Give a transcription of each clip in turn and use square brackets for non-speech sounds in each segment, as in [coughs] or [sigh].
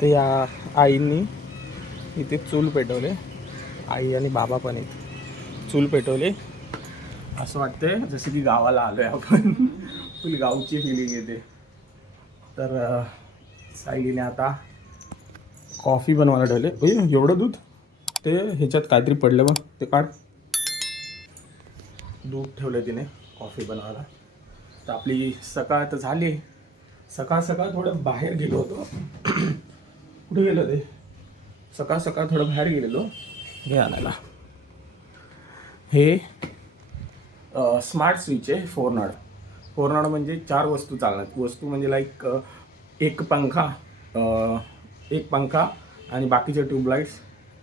तर या आईंनी इथे चूल पेटवले. आई आणि बाबा पण आहेत. चूल पेटवले. असं वाटतंय जसं की गावाला आलो आहे आपण. फुल गावची फिलिंग येते. तर साईलीने आता कॉफी बनवायला ठेवले. एवढं दूध? ते ह्याच्यात काहीतरी पडलं बघ. ते काढ. दूध ठेवलं तिने कॉफी बनवायला. तर आपली सकाळ तर झाली. सकाळ सकाळ थोडं बाहेर गेलो होतो. कुठे गेलं ते? सकाळ सकाळ थोडं बाहेर गेलेलो. हे आणायला. हे स्मार्ट स्विच आहे फोर नॉड फोर नॉड म्हणजे चार वस्तू चालणार. वस्तू म्हणजे लाईक एक पंखा एक पंखा आणि बाकीचे ट्यूबलाईट्स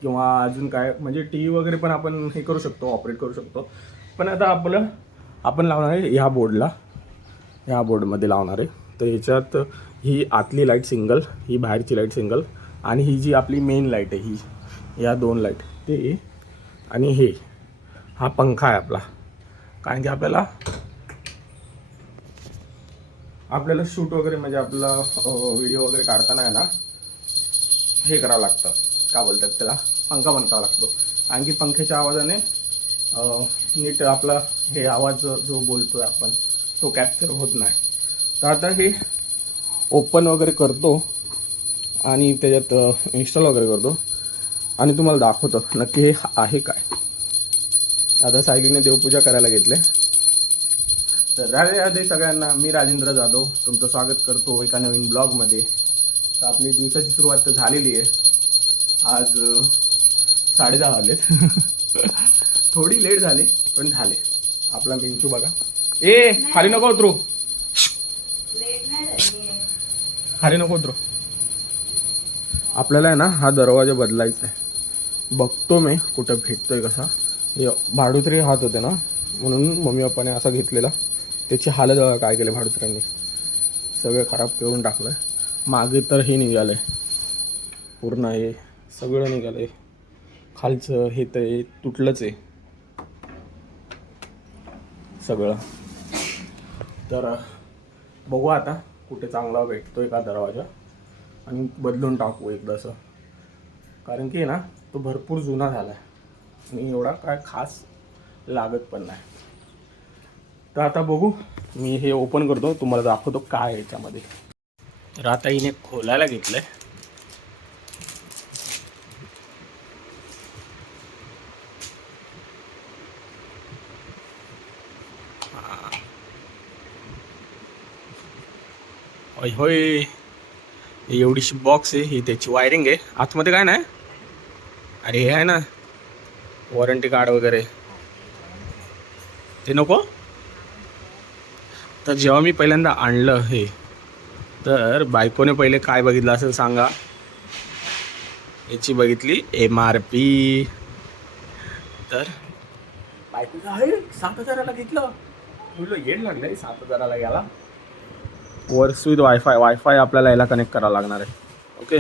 किंवा अजून काय. म्हणजे टी व्ही वगैरे पण आपण हे करू शकतो ऑपरेट करू शकतो. पण आता आपलं आपण लावणार आहे ह्या बोर्डला ह्या बोर्डमध्ये लावणार आहे. तर ह्याच्यात ही आतली लाइट सिंगल ही बाहेरची लाइट सिंगल आणि ही जी आपली मेन लाइट आहे ही या दोन लाइट ते आणि हे हा पंखा आहे आपला. कारण की आपल्याला आपल्याला शूट वगैरे म्हणजे आपला व्हिडिओ वगैरे काढताना आहे ना हे करावं लागतं. का बोलतात त्याला? पंखा बनकावा लागतो. कारण की पंख्याच्या आवाजाने नीट आपला हे आवाज जो- बोलतो आपण तो कॅप्चर होत नाही. तर आता हे ओपन वगैरे करतो आणि त्याच्यात इन्स्टॉल वगैरे करतो. आणि तुम्हाला दाखवतो नक्की हे आहे काय. आता सायलीने देवपूजा करायला घेतले. तर राधे राधे सगळ्यांना मी राजेंद्र जाधव तुमचं स्वागत करतो एका नवीन ब्लॉगमध्ये. तर आपली दिवसाची सुरुवात तर झालेली आहे. आज साडेदहा वाजलेत. [laughs] थोडी लेट झाली पण झाले. आपला मेंचू बघा. ए खाली नको उतरू. खाली नको उतरू. आपल्याला आहे ना हा दरवाजा बदलायचा आहे. बघतो मी कुठं भेटतोय कसा. भाडुत्री हात होते ना म्हणून मम्मी पप्पाने असा घेतलेला. त्याची हालत काय केले भाडुत्र्यांनी सगळं खराब करून टाकलं. मागे तर हे निघालं पूर्ण हे सगळं निघालं खालचं हे तर हे तुटलंच आहे. सगळं. तर बघू आता. कुठे चांगला भेटतोय का दरवाजा. आणि बदलून टाकू एकदाचं कारण की ना तो भरपूर जुना झाला आहे आणि एवढा काय खास लागत पण नाही. तर आता बघू मी हे ओपन करतो. तुम्हाला दाखवतो काय याच्यामध्ये. तर आता हिने खोलायला घेतलं आहे होय. एवढीशी बॉक्स आहे ही त्याची वायरिंग आहे. आतमध्ये काय नाही? अरे हे आहे ना. वॉरंटी कार्ड वगैरे. ते नको? तर जेव्हा मी पहिल्यांदा आणलं हे तर बायकोने पहिले काय बघितलं असेल सांगा. याची बघितली एम आर पी तर बायकोचं आहे सात हजाराला घेतलं. बोललो येड लागलं सात हजाराला घ्यायला. वर्स विथ वायफाय वायफाय आपल्याला याला कनेक्ट करावं लागणार आहे. ओके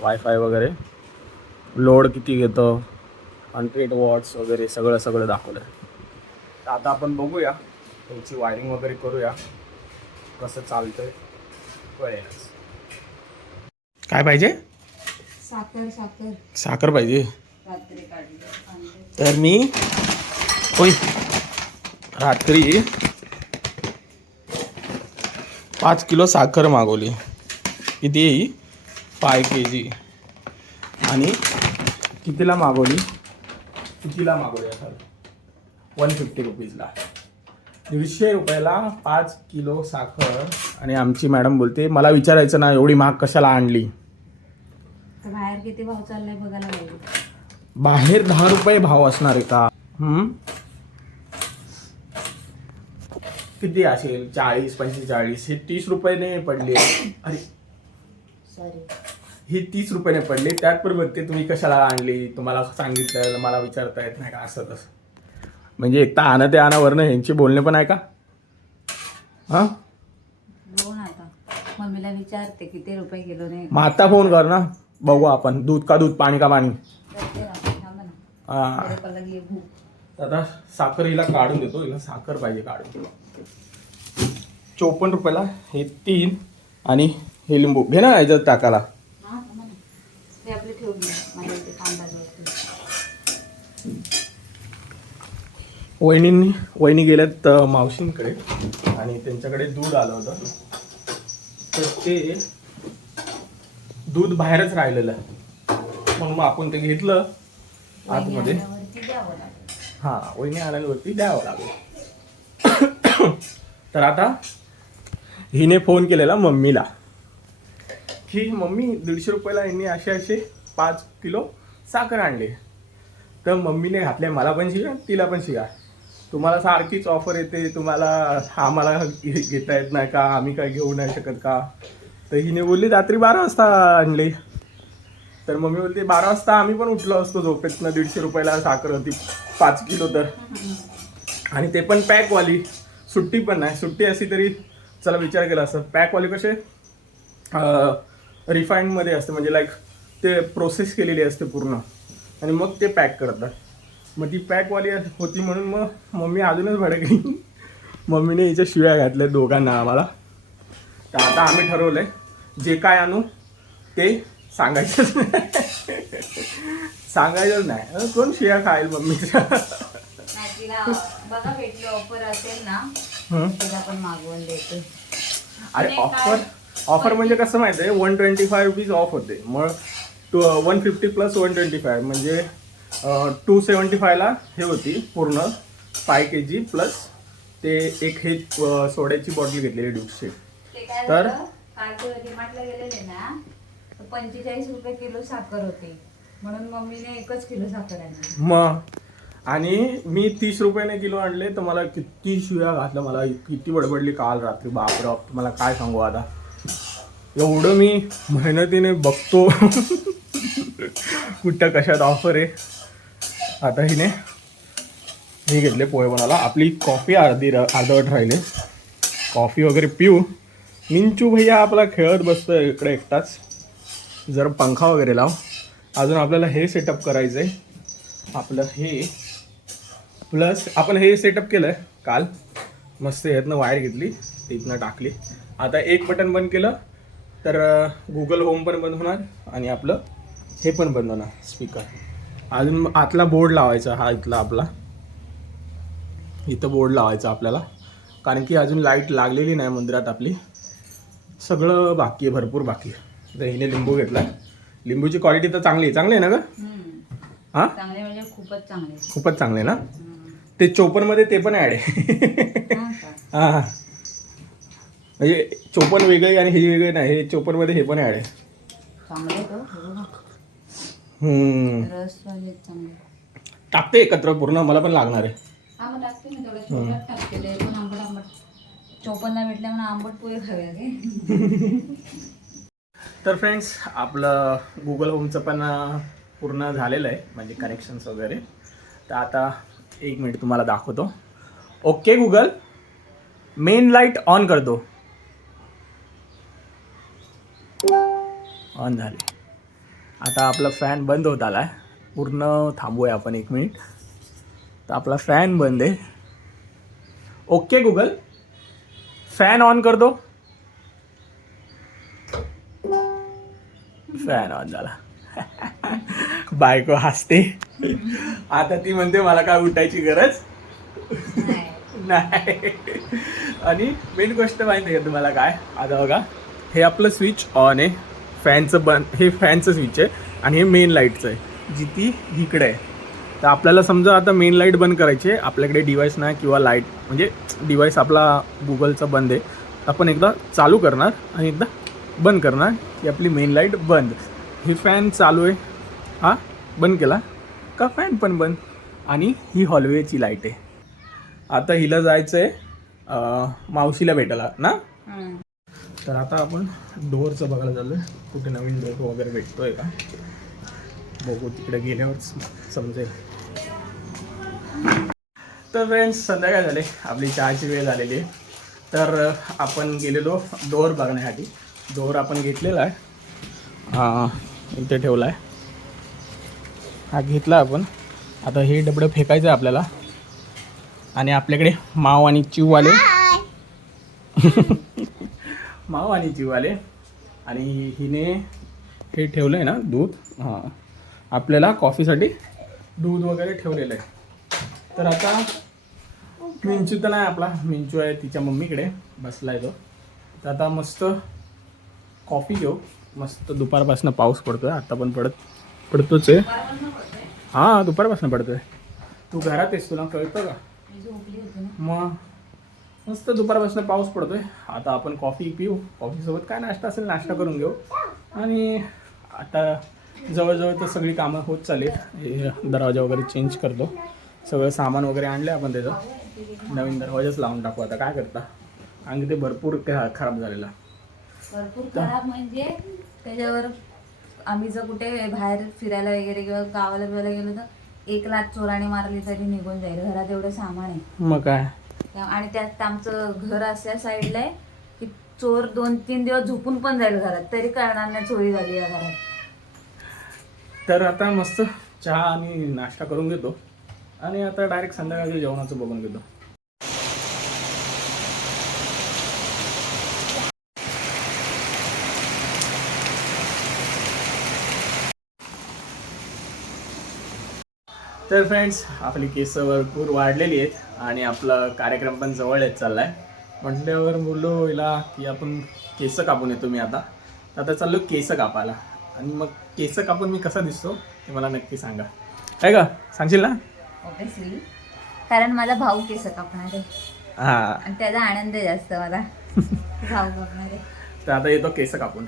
वायफाय वगैरे. लोड किती घेतं? हंड्रेड वॉट्स वगैरे सगळं सगळं दाखवलं आहे तर आता आपण बघूया. त्यांची वायरिंग वगैरे करूया. कसं चालतंय. कळेलच. काय पाहिजे? साखर साखर. साखर पाहिजे. तर मी होय. रात्री पाच किलो साखर मागवली. किती येई फाय के जी आणि कितीला मागवली? कितीला मागवली सर वन फिफ्टी रुपीजला. दीडशे रुपयाला पाच किलो साखर. आणि आमची मॅडम बोलते मला विचारायचं ना एवढी महाग कशाला आणली? बाहेर किती भाव चाललाय बघायला बाहेर दहा रुपये भाव असणार आहे का हम्म? किती असेल? चाळीस पंचेचाळीस हे तीस रुपयाने पडले. [coughs] अरे. सॉरी ही तीस रुपयाने पडली. त्यात पण बघते तुम्ही कशाला आणली? तुम्हाला सांगितलं मला विचारता येत नाही का? असं तसं. म्हणजे एक तर आणं ते आणा वरनं ह्यांचे बोलणे पण आहे का? हां? आता. मम्मीला विचारते किती रुपये किलो ने मग आता फोन कर ना. बघू आपण. दूध का दूध पाणी का पाणी? करते ना थांबा ना. हां. आता साखर हिला काढून देतो. हिला साखर पाहिजे काढून. चोपन्न रुपयाला हे तीन आणि हे लिंबू. घे ना याच्यात टाकायला. वहिनींनी वहिनी गेल्यात मावशींकडे आणि त्यांच्याकडे दूध आलं होतं. तर ते दूध बाहेरच राहिलेलं. म्हणून मग आपण ते घेतलं आतमध्ये. हा वहिनी आल्यावरती द्यावं लागेल. [coughs] तर आता हिने फोन केलेला मम्मीला. की मम्मी दीडशे रुपयाला यांनी असे असे पाच किलो साखर आणले. तर मम्मीने घातले मला पण शिका तिला पण शिका तुम्हाला सारखीच ऑफर येते तुम्हाला आम्हाला घेता येत नाही का आम्ही काय घेऊ नाही शकत का? तर हिने बोलली रात्री बारा वाजता आणले. तर मम्मी बोलते बारा वाजता आम्ही पण उठलो असतो झोपेतनं दीडशे रुपयाला साखर होती पाच किलो तर. आणि ते पण पॅकवाली सुट्टी पण नाही. सुट्टी अशी तरी चला विचार केला असतं. पॅकवाली कसे रिफाईंडमध्ये असते. म्हणजे लाईक ते प्रोसेस केलेली असते पूर्ण. आणि मग ते पॅक करतात. मग ती पॅकवाली होती म्हणून मग मम्मी अजूनच भडकली. मम्मीने हिच्या शिव्या घातल्या दोघांना आम्हाला. तर आता आम्ही ठरवलंय जे काय आणू ते सांगायचंच नाही. [laughs] सांगायचंच नाही. कोण शिव्या खाईल मम्मीच्या तिला बघा भेटली ऑफर असेल ना? तिला पण मागवून देते. अरे ऑफर? ऑफर म्हणजे कसं माहिती आहे one twenty five rupees off होते. मग two one fifty plus one twenty five म्हणजे टू सेवन्टी फायला हे होती पूर्ण फाय के जी प्लस ते एक हे सोड्याची बॉटल घेतलेली ड्यूक्सची डीमार्टला गेलेले ना तर पंचेचाळीस रुपये किलो साखर होती. म्हणून मम्मीने एकच किलो साखर आणली. मग? आणि मी तीस रुपयाने किलो आणले तर मला किती शिव्या घातल्या मला किती बडबडली काल रात्री. बापराप बाप तुम्हाला काय सांगू आता? एवढं मी मेहनतीने बघतो. [laughs] कुठं कशात ऑफर आहे. आता हिने हे घेतले पोहे बनाला आपली कॉफी अर्धी र- अर्धवट राहिले. कॉफी वगैरे पिऊ. मिंचू भैया आपला खेळत बसतो इकडे एकटाच. जर पंखा वगैरे लाव. अजून आपल्याला हे सेटअप करायचं आहे आपलं हे प्लस आपण हे सेटअप केलं आहे काल. मस्त यातनं वायर घेतली तिथनं टाकली. आता एक बटन बंद केलं तर गुगल होम पण बंद होणार आणि आपलं हे पण बंद होणार स्पीकर अजून आतला बोर्ड लावायचा हा इथला आपला. इथं बोर्ड लावायचा आपल्याला. कारण की अजून लाइट लागलेली नाही मंदिरात आपली. सगळं बाकी आहे भरपूर बाकी आहे. तर हिने लिंबू घेतला लिंबूची क्वालिटी तर चांगली आहे. चांगली आहे ना ग. हां? चांगले म्हणजे खूपच चांगले खूपच चांगले ना. ते चोपनमध्ये ते पण ॲड आहे. हा म्हणजे चोपन वेगळे आणि हे वेगळे नाही हे चोपनमध्ये हे पण ॲड आहे. हम्म. टाकते एकत्र पूर्ण मला पण लागणार आहे. चोपनला भेटल्या म्हणून आंबट पोहे [laughs] तर फ्रेंड्स आपलं गुगल होमचं पण अं, पूर्ण झालेलं आहे म्हणजे कनेक्शन्स वगैरे. तर आता एक मिनिट तुम्हाला दाखवतो. Okay Google main light on कर दो ऑन झाले. आता आपला फॅन बंद होत आला आहे पूर्ण थांबूया आपण एक मिनिट. तर आपला फॅन बंद आहे. ओके गुगल फॅन ऑन कर दो फॅन ऑन झाला. बायको हसते. आता ती म्हणते मला काय उठायची गरज? नाही. नाही. आणि मेन गोष्ट माहिती आहे का तुम्हाला काय? आता बघा हे आपलं स्विच ऑन आहे. फॅनचं बंद हे फॅनचं स्विच आहे आणि हे मेन लाईटचं आहे. जी ती इकडे आहे. तर आपल्याला समजा आता मेन लाइट बंद करायची आहे. आपल्याकडे डिवाईस नाही किंवा लाइट म्हणजे डिवाईस आपला गुगलचा बंद आहे. आपण एकदा चालू करणार आणि एकदा बंद करणार. की आपली मेन लाइट बंद. ही फॅन चालू आहे. हा? बंद केला? का फॅन पण बंद? आणि ही हॉलवेची लाइट आहे. आता हिला जायचं आहे मावशीला भेटायला ना. तर आता आपण डोअरचं बघायला आहे कुठे नवीन डोअर वगैरे भेटतोय का? बघू तिकडे गेल्यावरच समजेल. तर फ्रेंड्स संध्याकाळ झाले. आपली चहाची वेळ झालेली आहे. तर आपण गेलेलो डोअर बघण्यासाठी. डोअर आपण घेतलेला आहे. हा, इथे ठेवला आहे. हा घेतला आपण. आता हे डबडं फेकायचं आहे आपल्याला. आणि आपल्याकडे माव आणि चिववाले. [laughs] माव आणि चिववाले. आणि हिने हे ठेवलं आहे ना दूध. हां. आपल्याला कॉफीसाठी दूध वगैरे ठेवलेलं आहे. तर आता मिंचू तर नाही आपला. मिंचू आहे तिच्या मम्मीकडे. बसलाय तो. तर आता मस्त कॉफी घेऊ. मस्त दुपारपासून पाऊस पडतो आहे आत्ता पण पडत पडतोच आहे. हां दुपारपासून पडतोय. तू घरात आहेस तुला कळतं का? मग? मस्त दुपारपासून पाऊस पडतोय. आता आपण कॉफी पिऊ. कॉफीसोबत काय नाश्ता असेल नाश्ता करून घेऊ. आणि आता जवळजवळ तर सगळी कामं होत चालेल हे दरवाजा वगैरे चेंज करतो. सगळं सामान वगैरे आणलं आपण त्याचं. नवीन दरवाजाच लावून टाकू आता. काय करता? कारण की ते भरपूर खराब झालेलं. भरपूर खराब म्हणजे त्याच्यावर आम्ही जर कुठे बाहेर फिरायला वगैरे किंवा गावाला बिवायला गेलो तर एक लाख चोराने मारली तरी निघून जाईल. घरात एवढं सामान आहे. मग काय? आणि त्यात आमचं घर अशा साईडला आहे की चोर दोन तीन दिवस झोपून पण जाईल घरात. तरी कळणार नाही चोरी झाली या घरात. तर आता मस्त चहा आणि नाश्ता करून घेतो. आणि आता डायरेक्ट संध्याकाळी जेवणाचं बघून घेतो. तर फ्रेंड्स आपली केस भरपूर वाढलेली आहेत आणि आपला कार्यक्रम पण जवळ येत चाललाय. म्हटल्यावर बोललो हिला की आपण केस कापून येतो मी आता. आता चाललो केस कापायला. आणि मग केस कापून मी कसा दिसतो ते मला नक्की सांगा. काय का? सांगशील ना? ऑब्विसली कारण माझा भाऊ केस कापणार आहे. हां. आणि त्याचा आनंद आहे जास्त मला. भाऊ कापणार आहे. तर आता येतो केस कापून.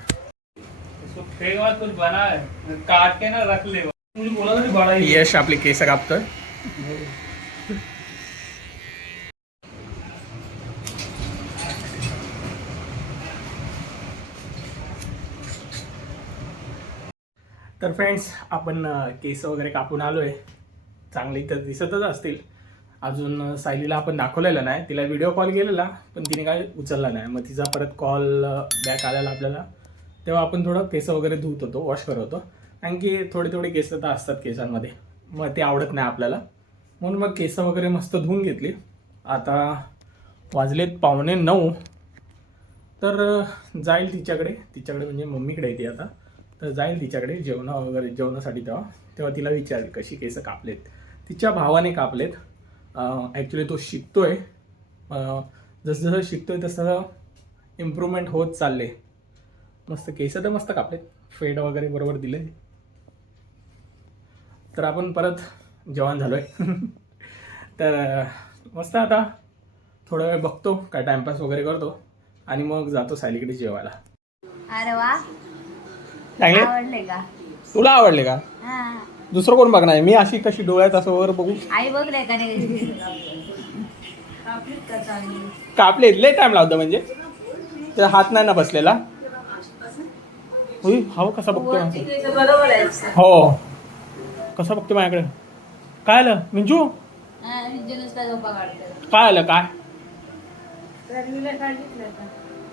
इसको फेंक मत कुछ बना है. काट के ना रख ले यश आपली केस कापतोय. तर फ्रेंड्स आपण केस वगैरे कापून आलोय. चांगली तर दिसतच असतील. अजून सायलीला आपण दाखवलेलं नाही. तिला व्हिडिओ कॉल केलेला पण तिने काय उचलला नाही. मग तिचा परत कॉल बॅक आलेला आपल्याला. तेव्हा आपण थोडं केस वगैरे धुत होतो वॉश करत होतो. कारण की थोडे थोडे केस तर असतात केसांमध्ये. मग ते आवडत नाही आपल्याला. म्हणून मग केस वगैरे मस्त धुवून घेतली. आता वाजलेत पावणे नऊ. तर जाईल तिच्याकडे. तिच्याकडे म्हणजे मम्मीकडे येते आता. तर जाईल तिच्याकडे जेवण वगैरे जेवणासाठी तेव्हा. तेव्हा तिला विचारेल कशी केस कापलेत. तिच्या भावाने कापलेत. ॲक्च्युली तो शिकतोय. आहे जसं शिकतो शिकतोय तसं इम्प्रूव्हमेंट होत चालले मस्त केस तर मस्त कापलेत. फेड वगैरे बरोबर दिले तर आपण परत जेवण झालोय. [laughs] तर अं, मस्त आता थोडा वेळ बघतो काय टाइमपास वगैरे करतो आणि मग जातो सायलीकडे जेवायला. अरे वा. आवडले का? तुला आवडले का? हा. दुसरं कोण बघणार मी अशी कशी डोळ्यात असं वर बघू? आई बघले का? कापले लय टाइम लावतो म्हणजे. तर हात नाही ना बसलेला? हवं कसा आहे हो. कसा बघतोय माझ्याकडे? काय आलं? मिंजू? हा, काय आलं? काय?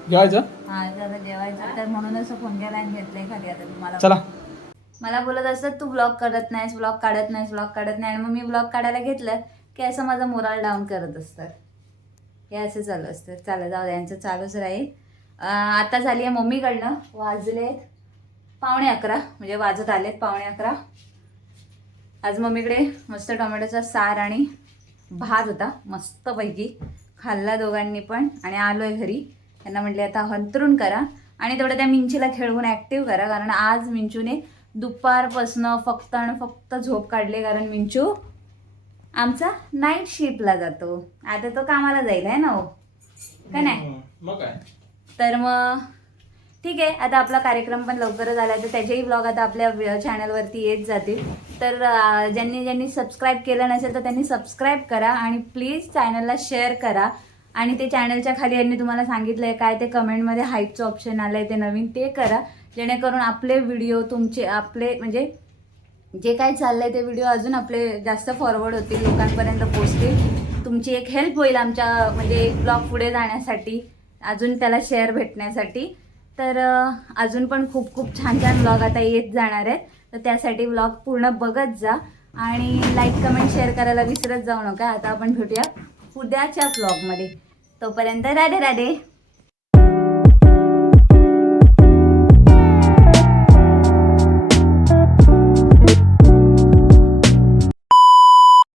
जेवायचं? हा जरा जेवायचं. तर म्हणूनच फोन केला आणि घेतलंय खाली आता तुम्हाला. चला. मला बोलत असतात तू ब्लॉग करत नाहीस ब्लॉग काढत नाहीस ब्लॉग काढत नाही. आणि मग मी ब्लॉग काढायला घेतलं की असं माझा मोराल डाऊन करत असतात. हे असं चालू असतं. चालू जाऊ द्या यांचं चालूच राहील. आता झाली आहे मम्मीकडनं वाजलेत पावणे अकरा म्हणजे वाजत आलेत पावणे अकरा. आज मम्मीकडे मस्त टोमॅटोचा सार आणि भात होता. मस्तपैकी. खाल्ला दोघांनी पण आणि आलो आहे घरी. त्यांना म्हटले आता हंतरून करा आणि तेवढं त्या मिंचीला खेळवून ॲक्टिव्ह करा कारण आज मिंचूने दुपारपासनं फक्त आणि फक्त झोप काढली कारण मिंचू आमचा नाईट शिफ्टला जातो. आता तो कामाला जाईल आहे ना हो? का नाही? तर मग ठीक आहे आता आपला कार्यक्रम पण लवकरच आला तर त्याचेही ब्लॉग आता आपल्या चॅनलवरती येत जातील. तर ज्यांनी ज्यांनी सबस्क्राईब केलं नसेल तर त्यांनी सबस्क्राईब करा आणि प्लीज चॅनलला शेअर करा. आणि ते चॅनलच्या खाली यांनी तुम्हाला सांगितलं आहे काय ते कमेंटमध्ये हाईटचं ऑप्शन आलं आहे ते नवीन ते करा. जेणेकरून आपले व्हिडिओ तुमचे आपले म्हणजे जे काय आहे ते व्हिडिओ अजून आपले जास्त फॉरवर्ड होतील लोकांपर्यंत पोचतील तुमची एक हेल्प होईल आमच्या म्हणजे एक ब्लॉग पुढे जाण्यासाठी अजून त्याला शेअर भेटण्यासाठी. तर अजून पण खूप खूप छान छान ब्लॉग आता येत जाणार आहेत. तर त्यासाठी ब्लॉग पूर्ण बघत जा आणि लाईक कमेंट शेअर करायला विसरत जाऊ नका. आता आपण भेटूया उद्याच्या ब्लॉगमध्ये तोपर्यंत राधे राधे.